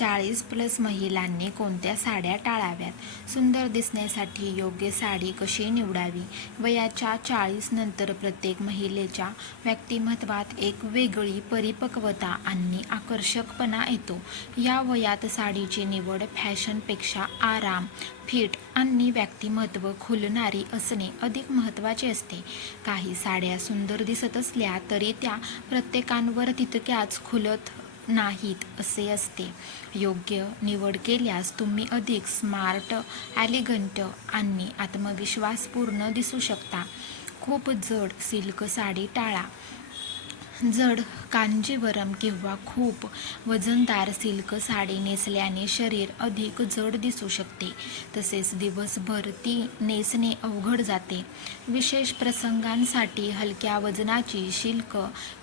40+ महिलांनी कोणत्या साड्या टाळाव्यात? सुंदर दिसण्यासाठी योग्य साडी कशी निवडावी? वयाच्या 40 नंतर प्रत्येक महिलेच्या व्यक्तिमत्वात एक वेगळी परिपक्वता आणि आकर्षकपणा येतो. या वयात साडीची निवड फॅशनपेक्षा आराम, फिट आणि व्यक्तिमत्व खुलणारी असणे अधिक महत्त्वाचे असते. काही साड्या सुंदर दिसत असल्या तरी त्या प्रत्येकावर तितक्याच खुलत नाहीत असे असते. योग्य निवड केल्यास तुम्ही अधिक स्मार्ट, एलिगंट आणि आत्मविश्वासपूर्ण दिसू शकता. खूप जड सिल्क साडी टाळा. जड कांजीवरम किंवा खूप वजनदार सिल्क साडी नेसल्याने शरीर अधिक जड दिसू शकते, तसेच दिवसभर ती नेसणे अवघड जाते. विशेष प्रसंगांसाठी हलक्या वजनाची सिल्क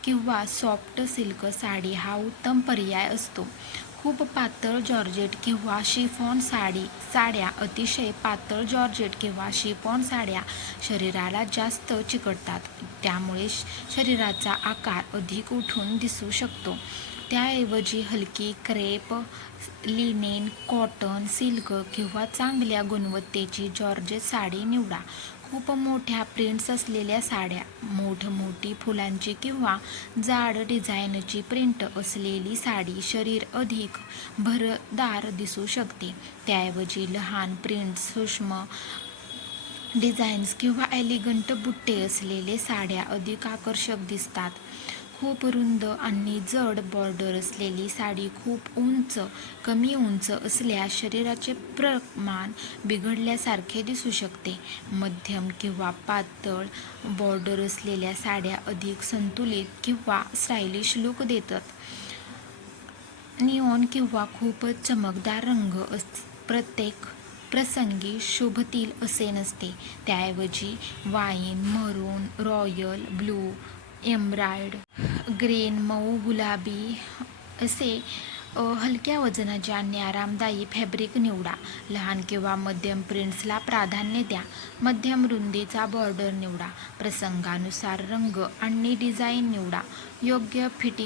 किंवा सॉफ्ट सिल्क साडी हा उत्तम पर्याय असतो. खूप पातळ जॉर्जेट किंवा शिफॉन साड्या अतिशय पातळ जॉर्जेट किंवा शिफॉन साड्या शरीराला जास्त चिकटतात, त्यामुळे शरीराचा आकार अधिक उठून दिसू शकतो. त्याऐवजी हलकी क्रेप, लिनेन, कॉटन, सिल्क किंवा चांगल्या गुणवत्तेची जॉर्जेट साडी निवडा. खूप मोठ्या प्रिंट्स असलेल्या साड्या, मोठी फुलांची किंवा जाड डिझाईनची प्रिंट असलेली साडी शरीर अधिक भरदार दिसू शकते. त्याऐवजी लहान प्रिंट्स, सूक्ष्म डिझाईन्स किंवा एलिगंट बुट्टे असलेल्या साड्या अधिक आकर्षक दिसतात. खूप रुंद आणि जड बॉर्डर असलेली साडी खूप कमी उंच असल्यास शरीराचे प्रमाण बिघडल्यासारखे दिसू शकते. मध्यम किंवा पातळ बॉर्डर असलेल्या साड्या अधिक संतुलित किंवा स्टायलिश लुक देतात. निऑन किंवा खूपच चमकदार रंग प्रत्येक प्रसंगी शोभतील असे नसते. त्याऐवजी वाईन, मरून, रॉयल ब्लू, एमराल्ड ग्रीन, मऊ गुलाबी असे हलक्या वजनाचे आणि आरामदायी फॅब्रिक निवडा. लहान किंवा मध्यम प्रिंट्सला प्राधान्य द्या. मध्यम रुंदीचा बॉर्डर निवडा. प्रसंगानुसार रंग आणि डिझाईन निवडा. योग्य फिटिंग